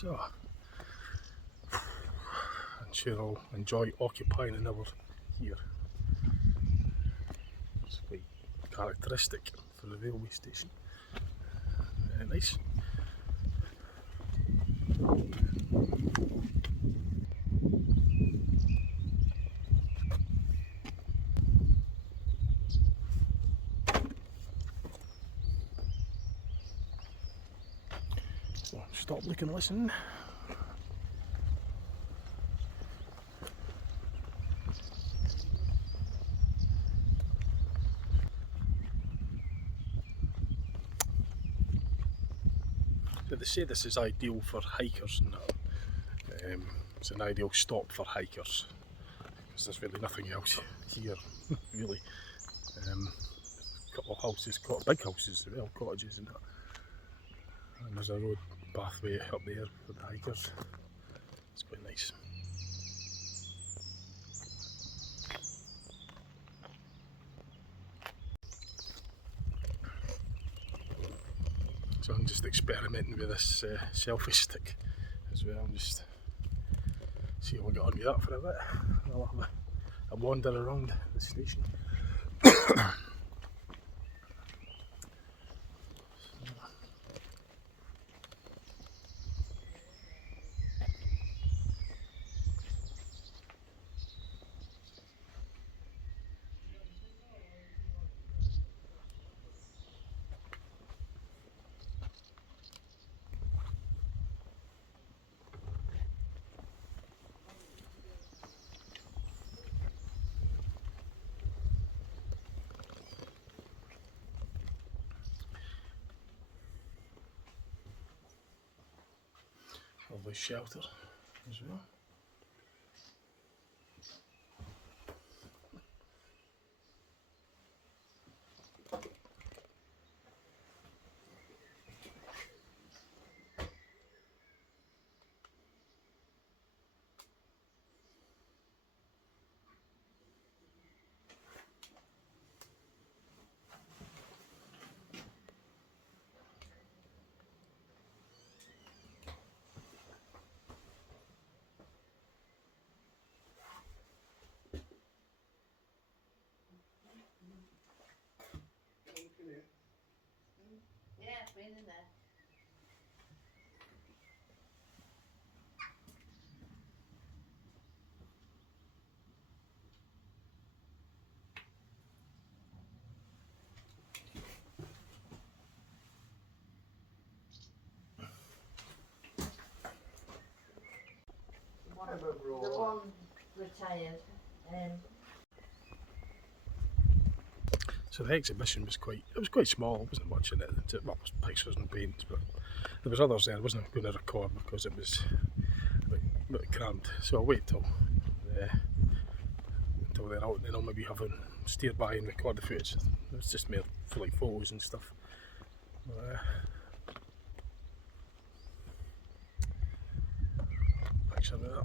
So I'm sure I'll enjoy occupying an hour here. It's quite characteristic for the railway station. Very nice. So stop, look and listen. So they say this is ideal for hikers and that. It's an ideal stop for hikers because there's really nothing else here, really. Couple of houses, big houses as well, cottages and that. And there's a road pathway up there for the hikers. It's quite nice. So I'm just experimenting with this selfie stick as well. I'm just see if I get on with that for a bit. I'll have a wander around the station. Lovely shelter as well. Yeah, it's been in there. The one retired. So the exhibition was quite small, there wasn't much in it. Well, it was pictures and paintings, but there was others there I wasn't going to record because it was a bit cramped. So I'll wait till they're out and then I'll maybe have a steer by and record the footage. It's just more for like photos and stuff. Picture of that.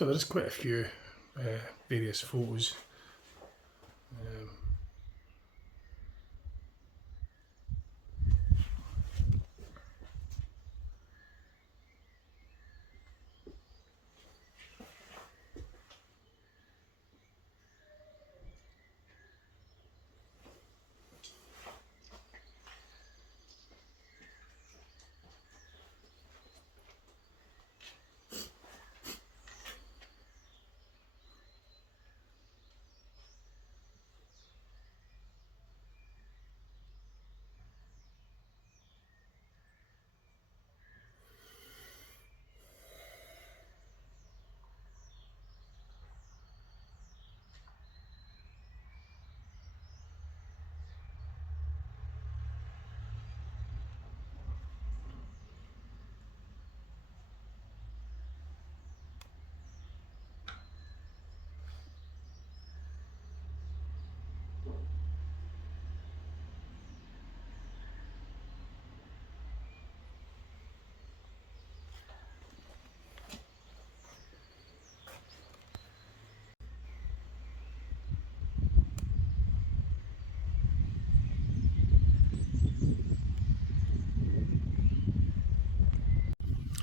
So there is quite a few various photos.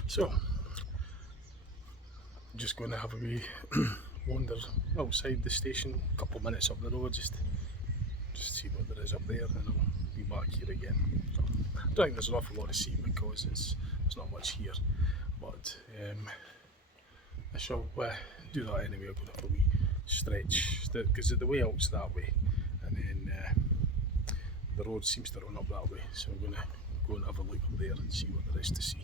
So, I'm just going to have a wee wander outside the station, a couple of minutes up the road, just see what there is up there, and then I'll be back here again. So, I don't think there's an awful lot to see because there's not much here, but I shall do that anyway. I'll go have a wee stretch, because the way out's that way, and then the road seems to run up that way, so I'm going to go and have a look up there and see what there is to see.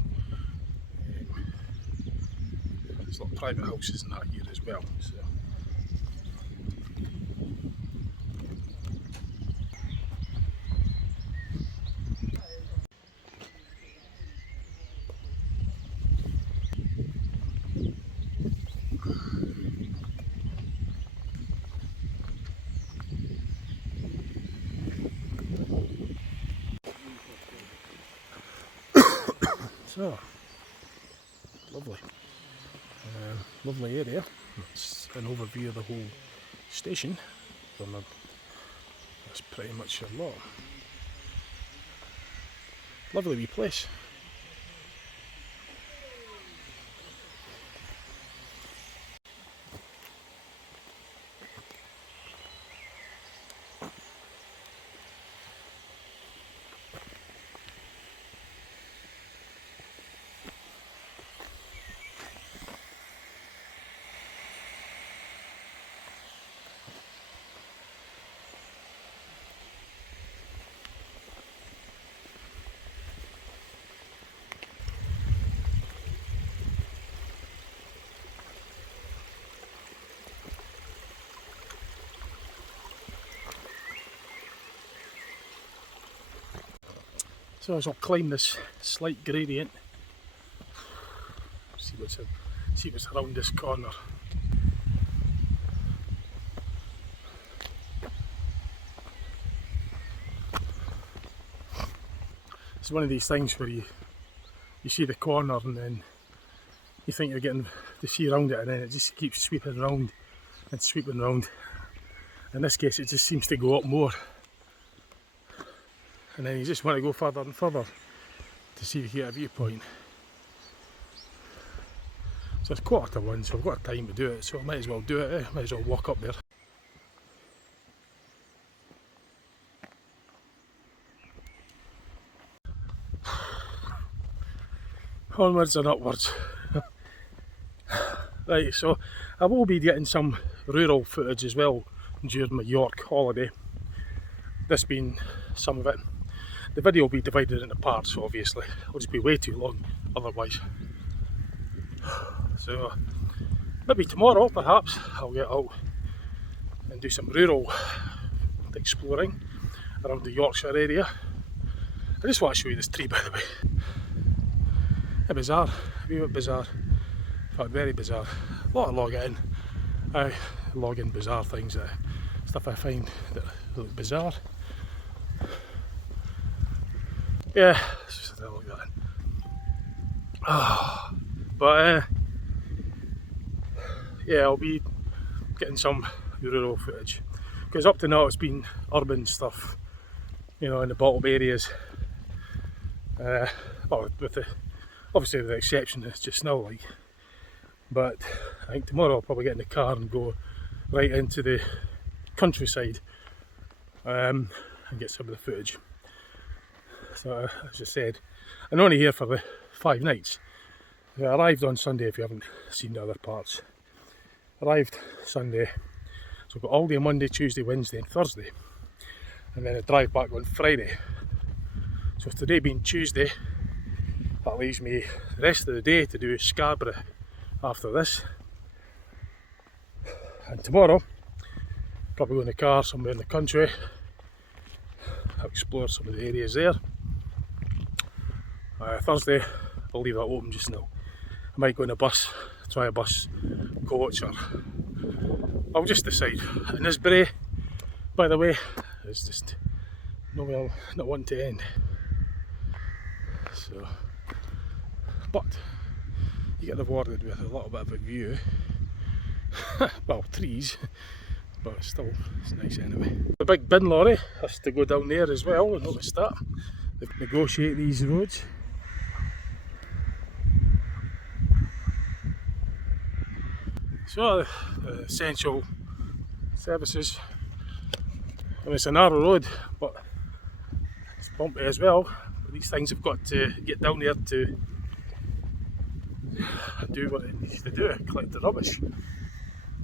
There's a lot of private houses and that here as well. So lovely. Lovely area. It's an overview of the whole station from that's pretty much a lot. Lovely wee place. So as I'll climb this slight gradient, see what's around this corner. It's one of these things where you see the corner and then you think you're getting to see around it, and then it just keeps sweeping round and sweeping round. In this case it just seems to go up more, and then you just want to go further and further to see if you get a viewpoint. So it's 1:15, so I've got time to do it, so I might as well do it, might as well walk up there. Onwards and upwards. Right, so I will be getting some rural footage as well during my York holiday. This being some of it. The video will be divided into parts, obviously. It'll just be way too long otherwise. So maybe tomorrow, perhaps, I'll get out and do some rural exploring around the Yorkshire area. I just want to show you this tree, by the way. A bizarre, a wee bit bizarre. In fact, very bizarre. A lot of logging. I log in bizarre things, stuff I find that look bizarre. Yeah, it's just a look at that. Oh, but yeah, I'll be getting some rural footage, because up to now it's been urban stuff, you know, in the bottom areas. Well, with the obviously with the exception it's just now, like. But I think tomorrow I'll probably get in the car and go right into the countryside and get some of the footage. So as I said, I'm only here for the 5 nights. I arrived on Sunday, if you haven't seen the other parts. Arrived Sunday, so I've got all day Monday, Tuesday, Wednesday and Thursday, and then I drive back on Friday. So today being Tuesday, that leaves me the rest of the day to do Scarborough after this, and tomorrow probably go in the car somewhere in the country, explore some of the areas there. Thursday I'll leave that open just now. I might go in a bus, try a bus coach, or I'll just decide. And this bray, by the way, is just nowhere, not one to end. So, but you get rewarded with a little bit of a view. Well, trees, but still, it's nice anyway. The big bin lorry has to go down there as well. I noticed that. They negotiate these roads. So, essential services. I mean, it's a narrow road, but it's bumpy as well. But these things have got to get down there to do what it needs to do, collect the rubbish.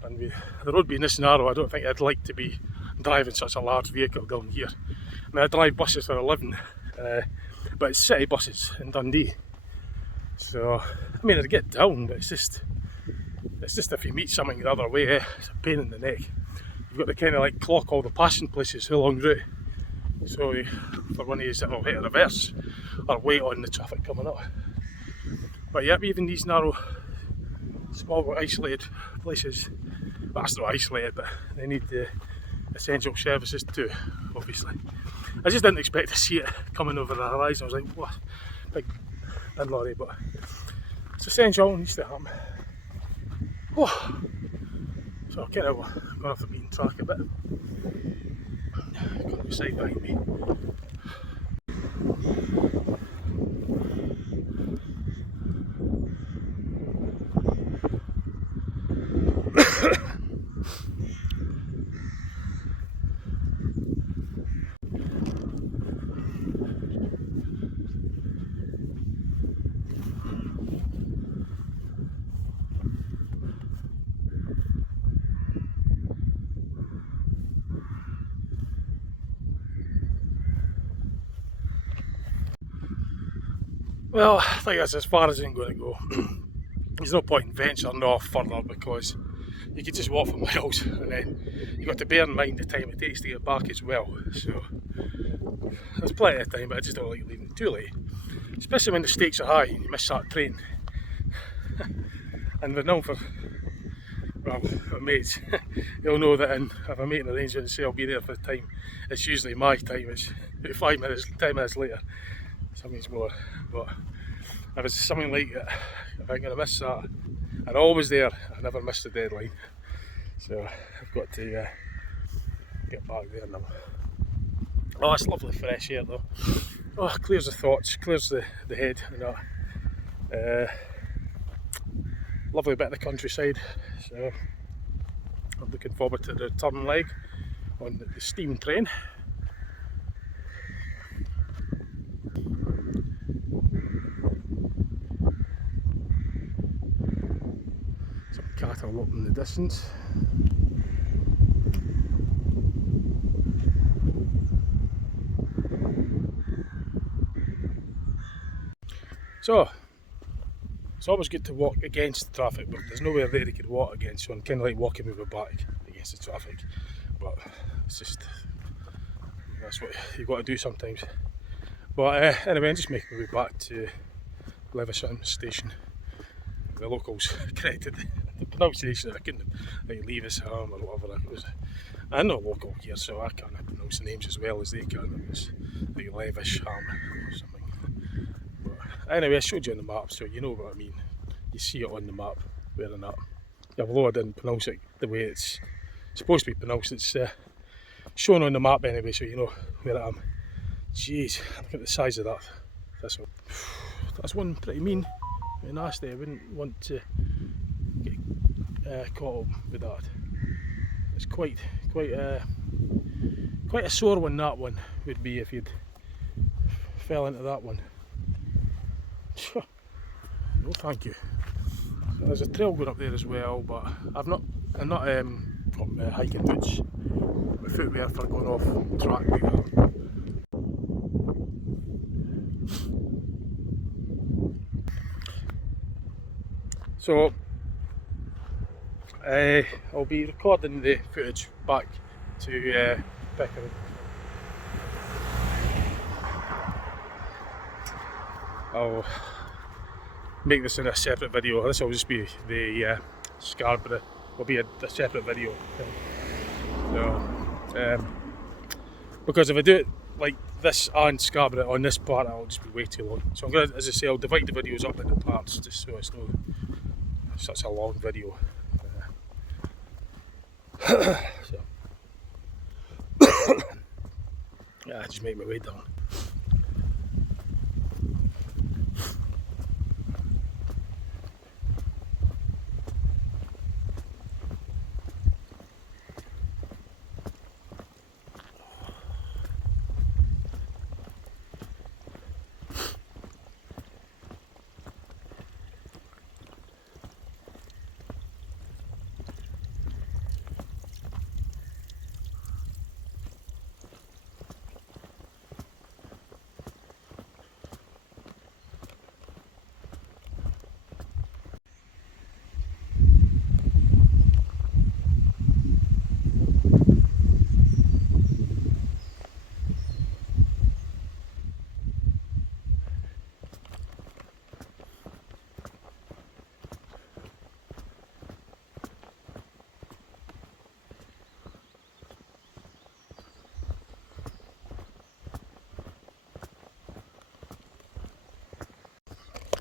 And with the road being this narrow, I don't think I'd like to be driving such a large vehicle down here. I mean, I drive buses for a living, but it's city buses in Dundee. So, I mean, I'd get down, but it's just if you meet something the other way, it's a pain in the neck. You've got to kind of like clock all the passing places along route. So for one of you, it'll hit a reverse or wait on the traffic coming up. But yep, even these narrow, small, isolated places, well, that's not isolated, but they need the essential services too, obviously. I just didn't expect to see it coming over the horizon. I was like, what? Big bin lorry, but it's essential, it needs to happen. Oh. So I'm kind of going off the beaten track a bit. Countryside behind me. Well, I think that's as far as I'm going to go. There's no point in venturing off further because you could just walk for miles, and then you've got to bear in mind the time it takes to get back as well. So there's plenty of time, but I just don't like leaving too late, especially when the stakes are high and you miss that train. And we're known for, well, our mates, you'll know that if I make an arrangement and say I'll be there for the time, it's usually my time. It's about 5 minutes, 10 minutes later, something's more. But if it's something like that, if I'm going to miss that, I'm always there, I never miss the deadline. So I've got to get back there now. Oh, it's lovely fresh air though. Oh, clears the thoughts, clears the head and that. Lovely bit of the countryside. So I'm looking forward to the return leg on the steam train. Some cattle up in the distance. So it's always good to walk against the traffic, but there's nowhere there you could walk against, so I'm kind of like walking with my back against the traffic. But it's just, that's what you've got to do sometimes. But anyway, I'm just making my way back to Levisham station. The locals corrected the pronunciation. I couldn't, like Levisham or whatever it was. I'm not local here, so I can't pronounce the names as well as they can. It was like Levisham or something. But anyway, I showed you on the map, so you know what I mean. You see it on the map, where and that. Yeah, although I didn't pronounce it the way it's supposed to be pronounced, it's shown on the map anyway, so you know where I am. Jeez, look at the size of that thistle. That's one pretty mean and nasty. I wouldn't want to get caught up with that. It's quite a sore one, that one would be, if you'd fell into that one. No thank you. So there's a trail going up there as well, but I'm not got my hiking boots, my footwear for going off track like that. So I'll be recording the footage back to Pickering. I'll make this in a separate video. This will just be the Scarborough. Will be a separate video. So, because if I do it like this and Scarborough on this part, it'll just be way too long. So I'm gonna, as I say, I'll divide the videos up into parts just so it's not such a long video. So yeah, just make my way down.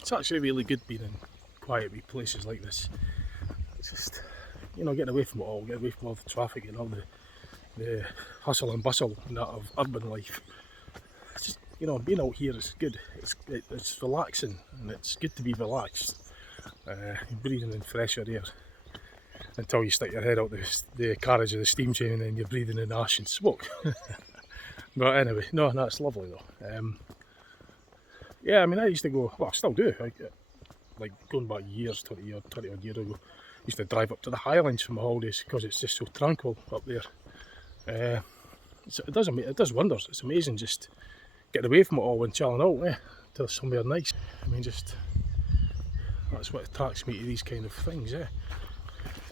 It's actually really good being in quiet wee places like this. It's just, you know, getting away from it all, getting away from all the traffic and all the hustle and bustle and that of urban life. It's just, you know, being out here is good. It's relaxing, and it's good to be relaxed. Breathing in fresher air until you stick your head out the carriage of the steam train, and then you're breathing in ash and smoke. But anyway, no, it's lovely though. Yeah, I mean, I used to go, well, I still do, like going back years, 20 odd years ago, I used to drive up to the Highlands for my holidays because it's just so tranquil up there. It does wonders. It's amazing just getting away from it all and chilling out to somewhere nice. I mean, just, that's what attracts me to these kind of things, yeah.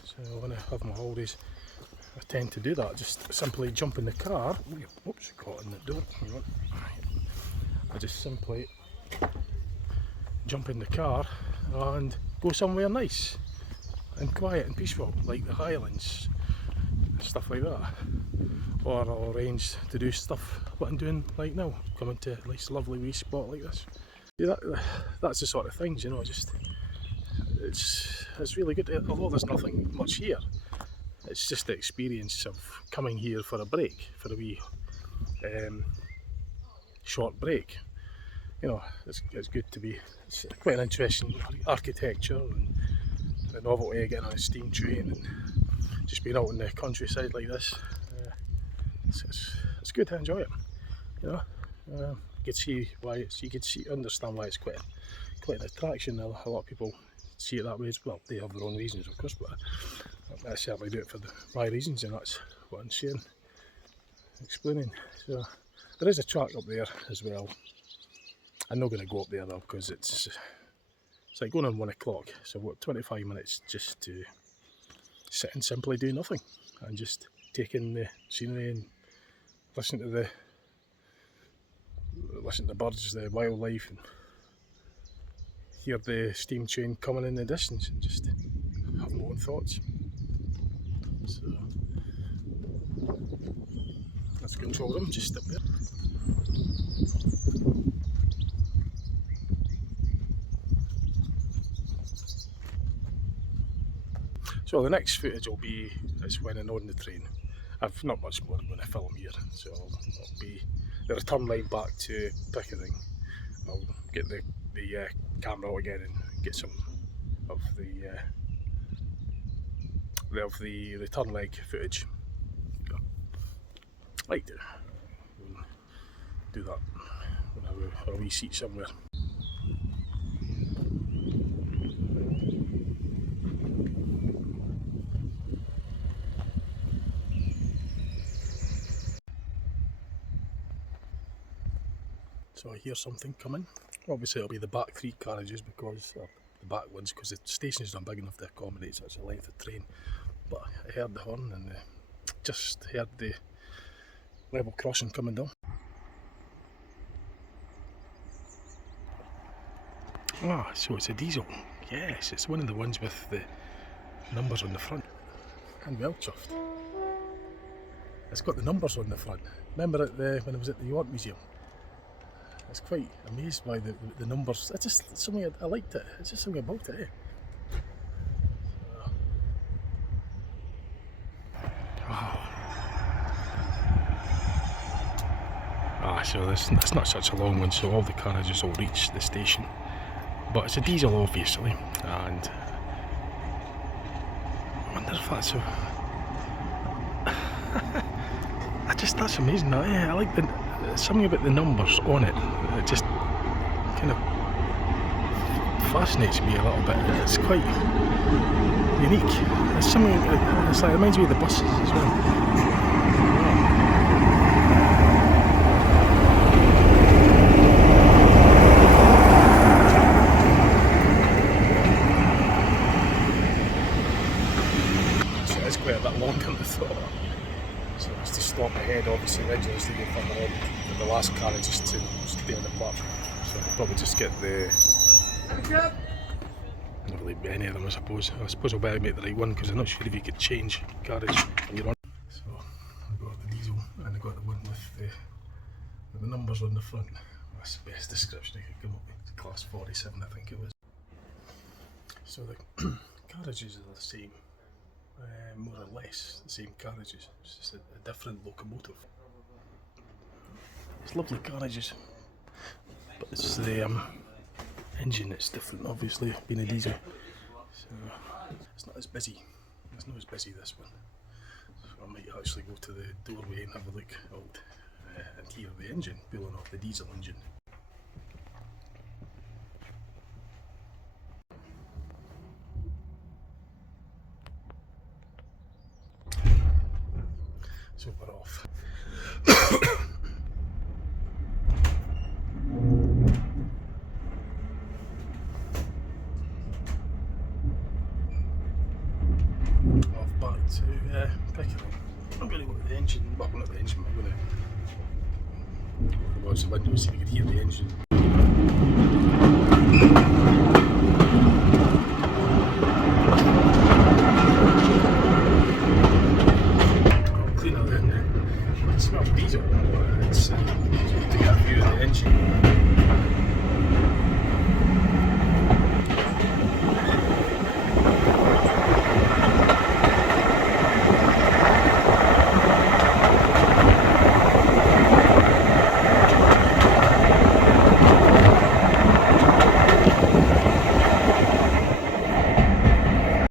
So when I have my holidays, I tend to do that, just simply jump in the car. Oops, caught in the door. Hang on. I just simply jump in the car and go somewhere nice and quiet and peaceful, like the Highlands, stuff like that. Or I'll arrange to do stuff what I'm doing like now, coming to a nice lovely wee spot like this. Yeah, that's the sort of things, you know, just it's really good. Although there's nothing much here, it's just the experience of coming here for a break, for a wee short break. You know, it's good to be. It's quite an interesting architecture and the novelty of getting on a steam train and just being out in the countryside like this. It's good to enjoy it. You know, you can see why understand why it's quite an attraction. A lot of people see it that way as well. They have their own reasons, of course, but I certainly do it for my reasons, and that's what I'm sharing, explaining. So there is a track up there as well. I'm not going to go up there though, because it's like going on 1 o'clock, so what, 25 minutes just to sit and simply do nothing and just take in the scenery and listen to the birds, the wildlife, and hear the steam train coming in the distance and just have my own thoughts. So that's the control room just up there. So the next footage will be is when I'm on the train. I've not much more I'm going to film here, so it'll be the return line back to Pickering. I'll get the camera out again and get some of the return leg footage. Right, we'll do that. We'll have a wee seat somewhere. So I hear something coming. Obviously it'll be the back three carriages because the back ones, because the station's not big enough to accommodate such a length of train. But I heard the horn and just heard the level crossing coming down. Ah, so it's a diesel. Yes, it's one of the ones with the numbers on the front. I'm well chuffed. It's got the numbers on the front. Remember when I was at the York Museum? I was quite amazed by the numbers. It's just something I liked it. It's just something about it, eh? So it's not such a long one, so all the carriages will reach the station. But it's a diesel, obviously, and I wonder if that's so. That's amazing. I like something about the numbers on it. It just kind of fascinates me a little bit. It's quite unique. It's something. It reminds me of the buses as well. Longer than I thought. So it's to stop ahead, obviously originally was to go further on, but the last carriage is to stay on the platform. So I'll probably just get not really any of them, I suppose. I'll better make the right one because I'm not sure if you could change carriage when you're on. So I've got the diesel and I've got the one with the numbers on the front. That's the best description I could come up with. It's class 47 I think it was. So the carriages are the same. More or less the same carriages, it's just a different locomotive. It's lovely carriages, but it's the engine that's different, obviously, being a diesel. So it's not as busy. It's not as busy this one. So I might actually go to the doorway and have a look out and hear the engine pulling off the diesel engine. So we're off. Off back to Pickering. I'm going to go to the engine, well not the engine, I'm going to go towards the window so you can hear the engine. It smells diesel, but it's good to get a view of the engine.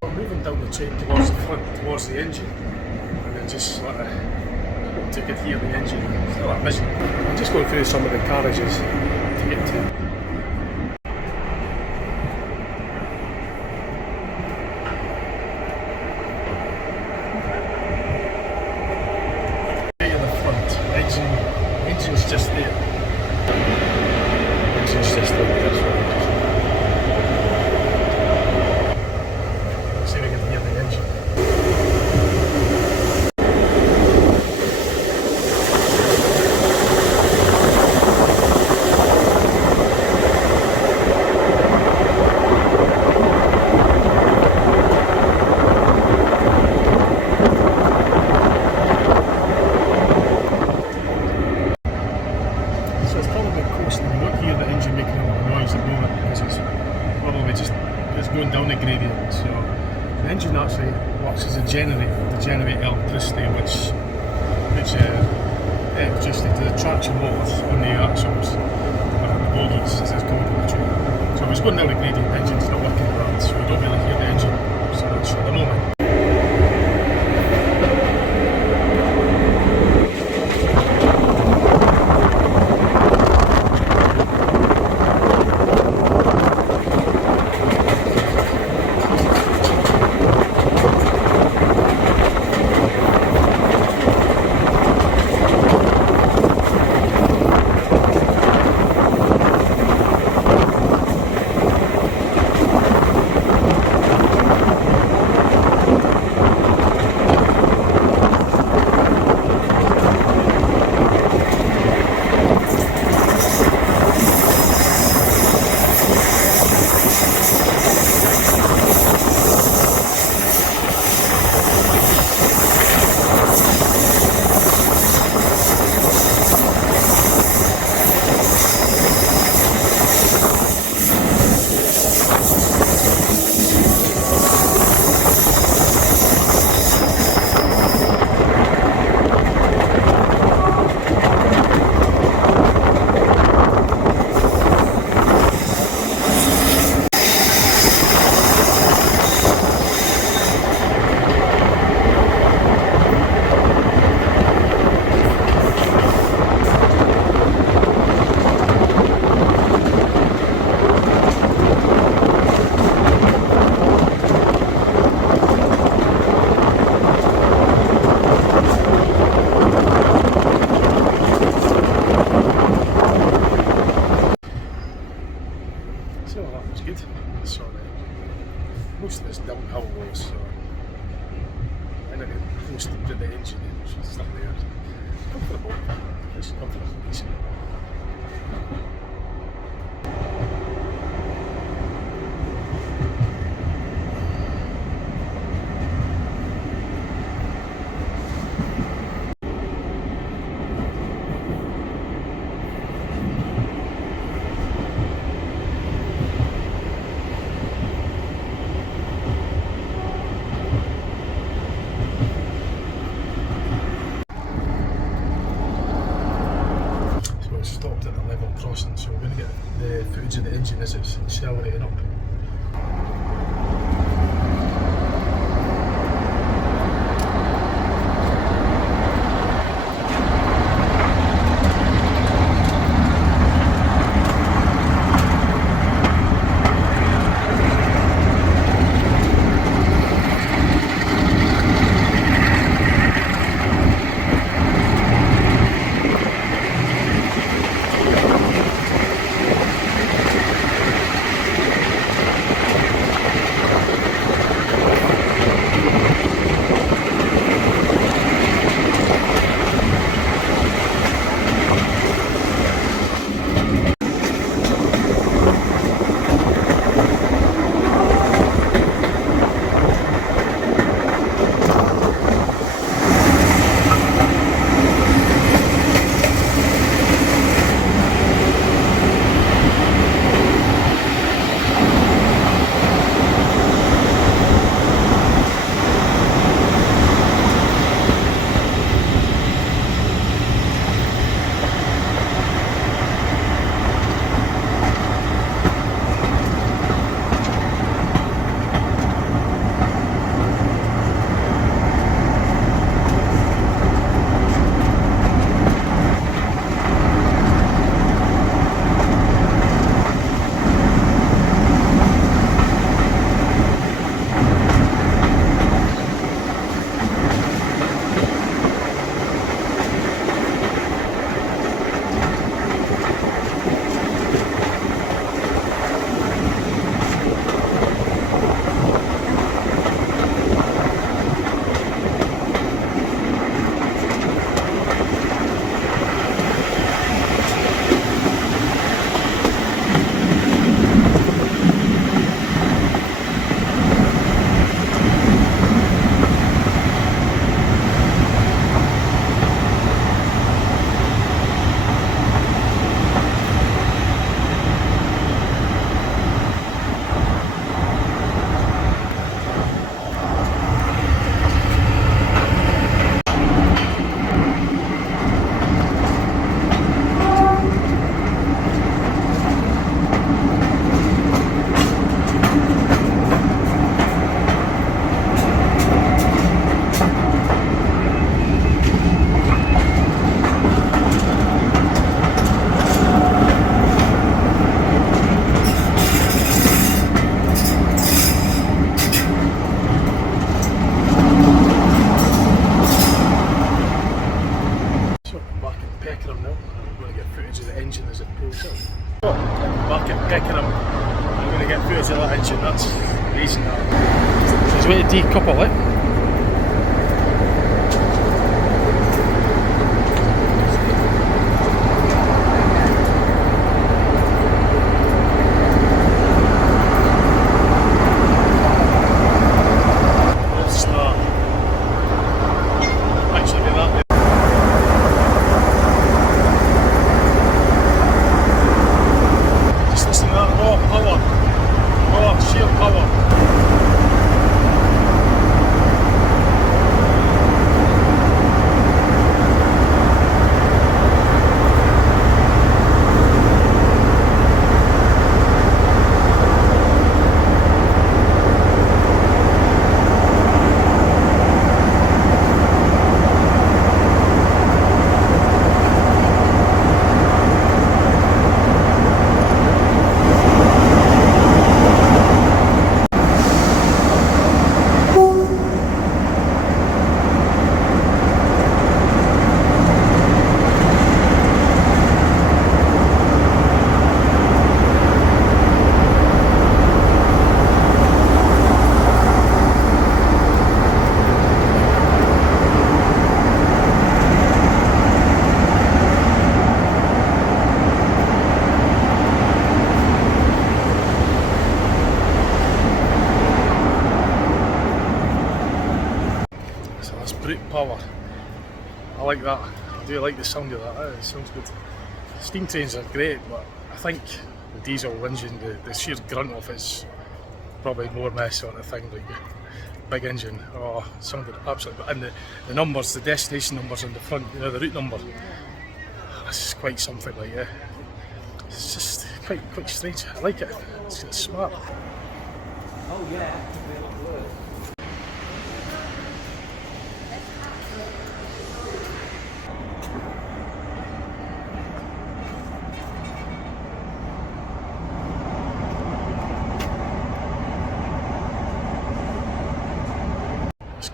I'm moving down the train towards the front, towards the engine, and then just sort of to get hear the engine. It's not that busy. I'm just going through some of the carriages to get to. At the front, engine's just there. Engine's just there. See if we can hear the engine. Going down the gradient, so The engine actually works as a generator to generate electricity, which was just to the traction motors on the axles, the bogies as it's called in the train. So if it's going down the gradient, the engine's not working around, so we don't really hear the engine so much at the moment. So that was good. So most of it's downhill though, so and then it close to the engine, which is still there. Comfortable. It's comfortable, decent. Stopped at a level crossing, so we're going to get the footage of the engine as it's accelerating up. to get footage of that engine, that's amazing that. So there's a way to decouple it. Power. I like that. I do like the sound of that. It sounds good. Steam trains are great, but I think the diesel engine, the sheer grunt of it's probably more my sort of thing. Like big engine, oh, sounded absolutely. And the numbers, the destination numbers on the front, you know, the route number. This is quite something. Like it's just quite strange. I like it. It's smart. Oh yeah, it could be a lot worse.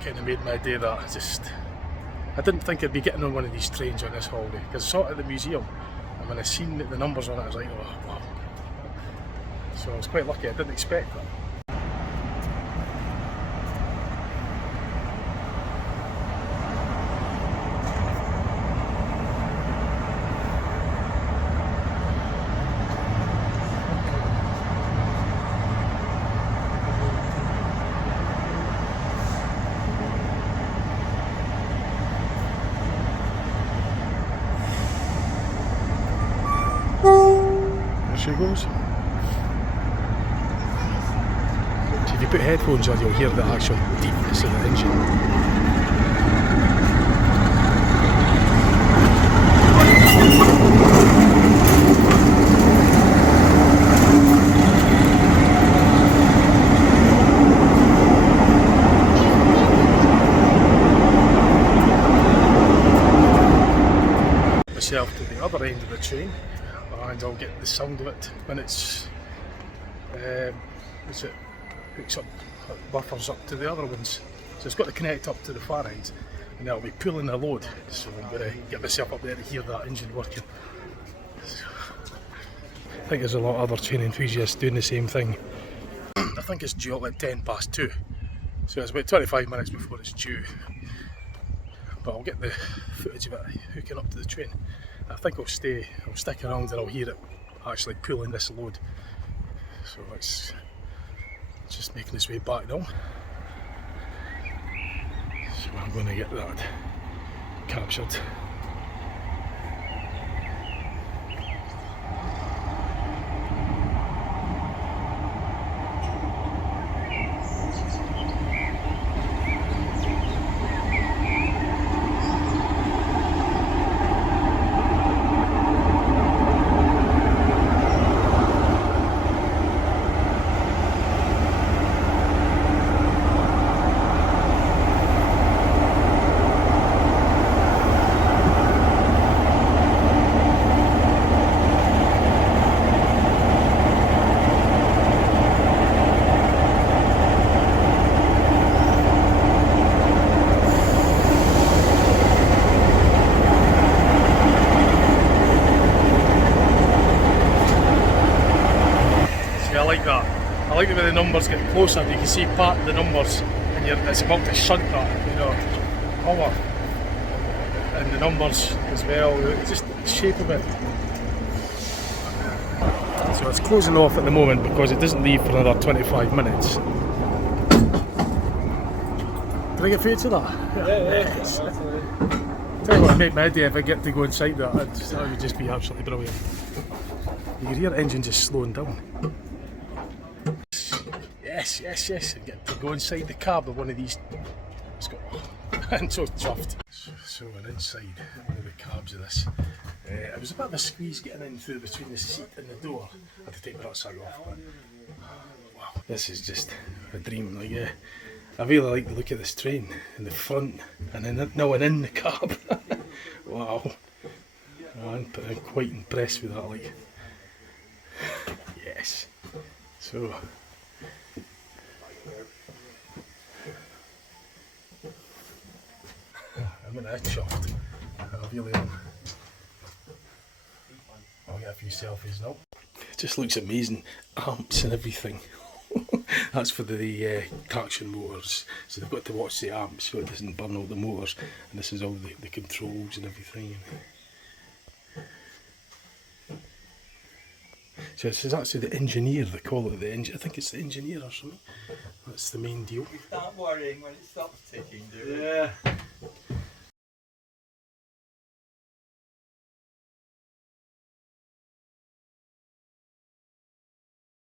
Kind of made my day that I didn't think I'd be getting on one of these trains on this holiday, because I saw it at the museum and when I seen the numbers on it I was like, oh wow. So I was quite lucky, I didn't expect that. There she goes. So if you put headphones on, you'll hear the actual deepness of the engine. Myself to the other end of the train, and I'll get the sound of it when it's hooks up, buffers up to the other ones. So it's got to connect up to the far end, and I'll be pulling a load. So I'm going to get myself up there to hear that engine working. So, I think there's a lot of other train enthusiasts doing the same thing. I think it's due at like 2:10, so it's about 25 minutes before it's due. But I'll get the footage of it hooking up to the train. I think I'll stick around and I'll hear it actually pulling this load. So it's just making its way back now. So I'm going to get that captured. I like that. I like the way the numbers get closer. You can see part of the numbers, and it's about to shunt that, you know, power. And the numbers as well, it's just the shape of it. So it's closing off at the moment because it doesn't leave for another 25 minutes. Can I get through to that? Yes. Tell you what, make my day if I get to go inside that. That would just be absolutely brilliant. You can hear the engine just slowing down. Yes, yes, yes. I get to go inside the cab of one of these. Let's go. I'm so chuffed. So we're inside one of the cabs of this. It was a bit of a squeeze getting in through between the seat and the door. I had to take that side off. But wow, this is just a dream. Like, yeah, I really like the look of this train in the front and then no one in the cab. Wow, I'm quite impressed with that. Like, yes. So. I'm in a chuffed. I really am. I'll get a few selfies now. It just looks amazing. Amps and everything. That's for the traction motors. So they've got to watch the amps so it doesn't burn all the motors. And this is all the controls and everything. So this is actually the engineer, they call it the engineer. I think it's the engineer or something. That's the main deal. You start worrying when it stops ticking, do you? Yeah.